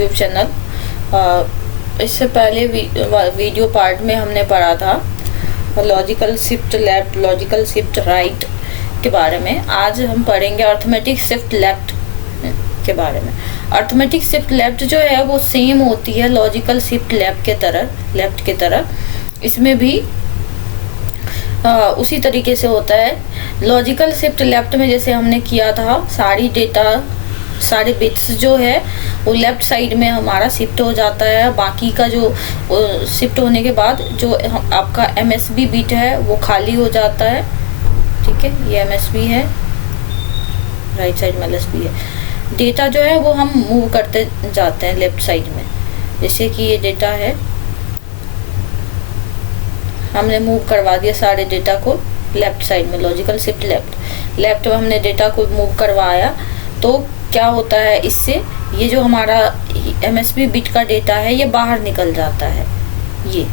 YouTube channel. इससे पहले video part में हमने पढ़ा था logical shift left, logical shift right के बारे में। आज हम पढ़ेंगे अर्थमेटिक शिफ्ट लेफ्ट के बारे में। अर्थमेटिक शिफ्ट लेफ्ट जो है वो सेम होती है लॉजिकल शिफ्ट लेफ्ट के तरह। इसमें भी उसी तरीके से होता है। लॉजिकल शिफ्ट लेफ्ट में जैसे हमने किया था, सारे बिट्स जो है वो लेफ्ट साइड में हमारा शिफ्ट हो जाता है। बाकी का जो शिफ्ट होने के बाद जो आपका MSB बिट है वो खाली हो जाता है। ठीक है, ये MSB है, राइट साइड में LSB है। डेटा जो है वो हम मूव करते जाते हैं लेफ्ट साइड में। जैसे कि ये डेटा है, हमने मूव करवा दिया सारे डेटा को लेफ्ट साइड में, लॉजिकल शिफ्ट लेफ्ट में हमने डेटा को मूव करवाया। तो क्या होता है इससे, ये जो हमारा MSB बिट का डेटा है ये बाहर निकल जाता है, ये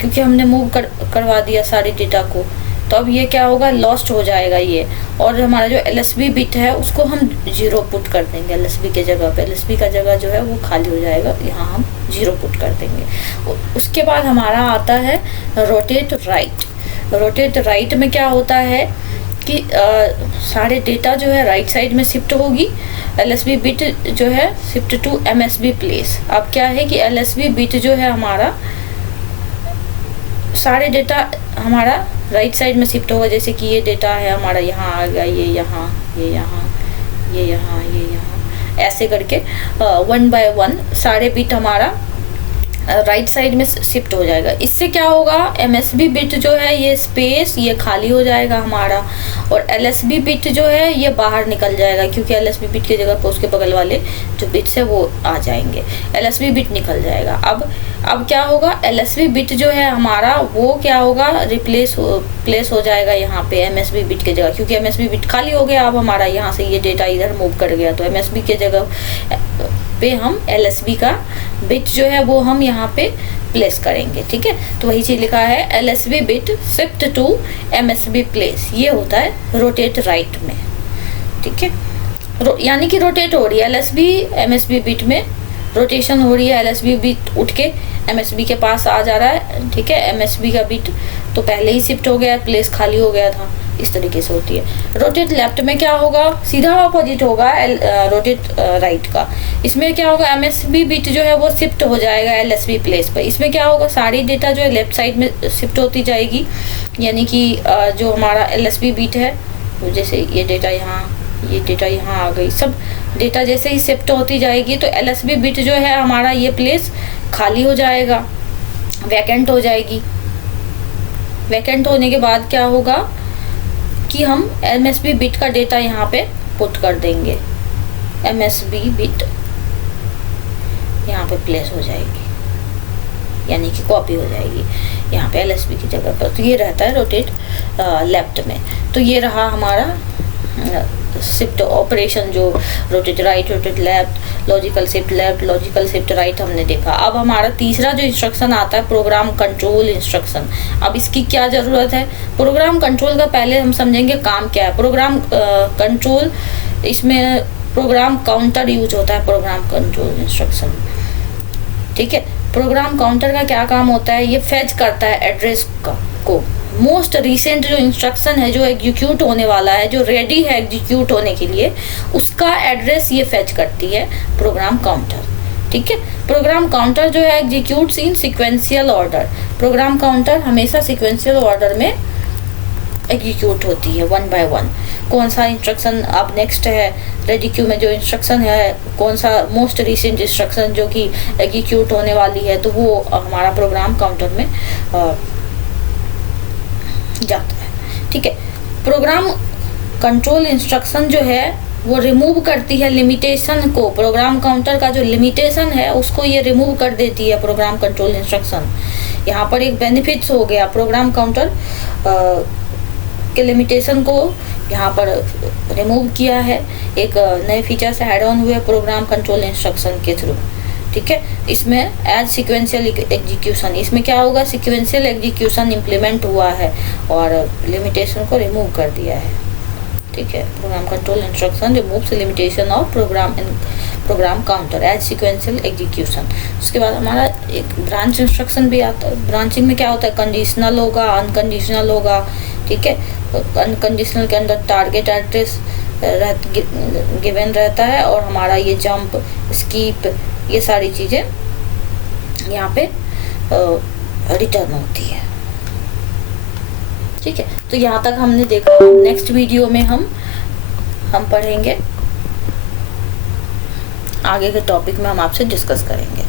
क्योंकि हमने मूव करवा दिया सारे डेटा को। तो अब ये क्या होगा, लॉस्ट हो जाएगा ये। और हमारा जो LSB बिट है उसको हम 0 पुट कर देंगे LSB के जगह पे। LSB का जगह जो है वो खाली हो जाएगा, यहाँ हम 0 पुट कर देंगे। उसके बाद हमारा आता है रोटेट राइट। रोटेट राइट में क्या होता है कि सारे डेटा जो है राइट साइड में शिफ्ट होगी। LSB बिट जो है शिफ्ट टू MSB प्लेस। अब क्या है कि LSB बिट जो है हमारा, सारे डेटा हमारा राइट साइड में शिफ्ट होगा। जैसे कि ये डेटा है हमारा यहाँ आ गया, ये यहाँ, ये यहाँ, ये यहाँ, ये यहाँ, ऐसे करके 1 बाय 1 सारे बिट हमारा राइट साइड में शिफ्ट हो जाएगा। इससे क्या होगा, MSB बिट जो है ये स्पेस ये खाली हो जाएगा हमारा, और LSB बिट जो है ये बाहर निकल जाएगा, क्योंकि LSB बिट की जगह पर उसके बगल वाले जो बिट्स है वो आ जाएंगे। LSB बिट निकल जाएगा। अब क्या होगा, LSB बिट जो है हमारा वो क्या होगा, प्लेस हो जाएगा यहाँ पे MSB बिट की जगह, क्योंकि MSB बिट खाली हो गया। अब हमारा यहाँ से ये डेटा इधर मूव कर गया, तो MSB के जगह पे हम LSB का बिट जो है वो हम यहाँ पे प्लेस करेंगे। ठीक है, तो वही चीज लिखा है LSB bit shift to MSB place. ये होता है रोटेट राइट में। ठीक है, यानी कि रोटेट हो रही है LSB MSB बिट में, रोटेशन हो रही है। LSB बिट उठ के MSB के पास आ जा रहा है। ठीक है, MSB का बिट तो पहले ही शिफ्ट हो गया, प्लेस खाली हो गया था। इस तरीके से होती है। रोटेट लेफ्ट में क्या होगा, सीधा अपोजिट होगा रोटेट राइट का। इसमें क्या होगा, MSB बिट जो है वो शिफ्ट हो जाएगा LSB प्लेस पर। इसमें क्या होगा, सारी डेटा जो है लेफ्ट साइड में शिफ्ट होती जाएगी। यानी कि जो हमारा LSB बिट है, जैसे ये डेटा यहाँ आ गई, सब डेटा जैसे ही शिफ्ट होती जाएगी तो LSB बिट जो है हमारा ये प्लेस खाली हो जाएगा, वैकेंट हो जाएगी। वैकेंट होने के बाद क्या होगा कि हम MSB बिट का डेटा यहाँ पे पुट कर देंगे। MSB बिट यहाँ पे प्लेस हो जाएगी, यानी कि कॉपी हो जाएगी यहाँ पे LSB की जगह पर। तो ये रहता है रोटेट लेफ्ट में। तो ये रहा हमारा शिफ्ट ऑपरेशन, जो rotate right, rotate left, logical shift left, logical shift right हमने देखा। अब हमारा तीसरा जो इंस्ट्रक्शन आता है प्रोग्राम कंट्रोल इंस्ट्रक्शन। अब इसकी क्या ज़रूरत है, प्रोग्राम कंट्रोल का पहले हम समझेंगे काम क्या है। प्रोग्राम कंट्रोल, इसमें प्रोग्राम काउंटर यूज होता है प्रोग्राम कंट्रोल इंस्ट्रक्शन। ठीक है, प्रोग्राम काउंटर का क्या काम होता है, ये फेच करता है एड्रेस को। मोस्ट रिसेंट जो इंस्ट्रक्शन है, जो एग्जीक्यूट होने वाला है, जो रेडी है एग्जीक्यूट होने के लिए, उसका एड्रेस ये फेच करती है प्रोग्राम काउंटर। ठीक है, प्रोग्राम काउंटर जो है एग्जीक्यूट्स इन सीक्वेंशियल ऑर्डर। प्रोग्राम काउंटर हमेशा सीक्वेंशियल ऑर्डर में एग्जीक्यूट होती है 1 बाय 1। कौन सा इंस्ट्रक्शन अब नेक्स्ट है, रेडी क्यू में जो इंस्ट्रक्शन है, कौन सा मोस्ट रिसेंट इंस्ट्रक्शन जो कि एग्जीक्यूट होने वाली है, तो वो हमारा प्रोग्राम काउंटर में जाता है। ठीक है, प्रोग्राम कंट्रोल इंस्ट्रक्शन जो है वो रिमूव करती है लिमिटेशन को। प्रोग्राम काउंटर का जो लिमिटेशन है उसको ये रिमूव कर देती है प्रोग्राम कंट्रोल इंस्ट्रक्शन। यहाँ पर एक बेनिफिट्स हो गया, प्रोग्राम काउंटर के लिमिटेशन को यहाँ पर रिमूव किया है। एक नए फीचर से ऐड ऑन हुए प्रोग्राम कंट्रोल इंस्ट्रक्शन के थ्रू। ठीक है, इसमें एज सिक्वेंशियल एग्जीक्यूशन, इसमें क्या होगा, सिक्वेंशियल एग्जीक्यूशन इम्प्लीमेंट हुआ है और लिमिटेशन को रिमूव कर दिया है। ठीक है, program control instruction removes limitation of program counter as sequential execution. उसके बाद हमारा एक ब्रांच इंस्ट्रक्शन भी आता है। ब्रांचिंग में क्या होता है, कंडीशनल होगा, अनकंडीशनल होगा, ठीक है। अनकंडीशनल के अंदर टारगेट एड्रेस गिवन रहता है और हमारा ये जंप, स्कीप, ये सारी चीज़ें यहाँ पे रिटर्न होती है, ठीक है। तो यहाँ तक हमने देखा। नेक्स्ट वीडियो में हम पढ़ेंगे, आगे के टॉपिक में हम आपसे डिस्कस करेंगे,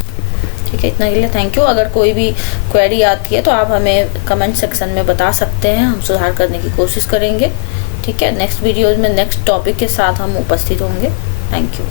ठीक है। इतना के लिए थैंक यू। अगर कोई भी क्वेरी आती है तो आप हमें कमेंट सेक्शन में बता सकते हैं, हम सुधार करने की कोशिश करेंगे, ठीक है। नेक्स्ट वीडियोज में नेक्स्ट टॉपिक के साथ हम उपस्थित होंगे। Thank you.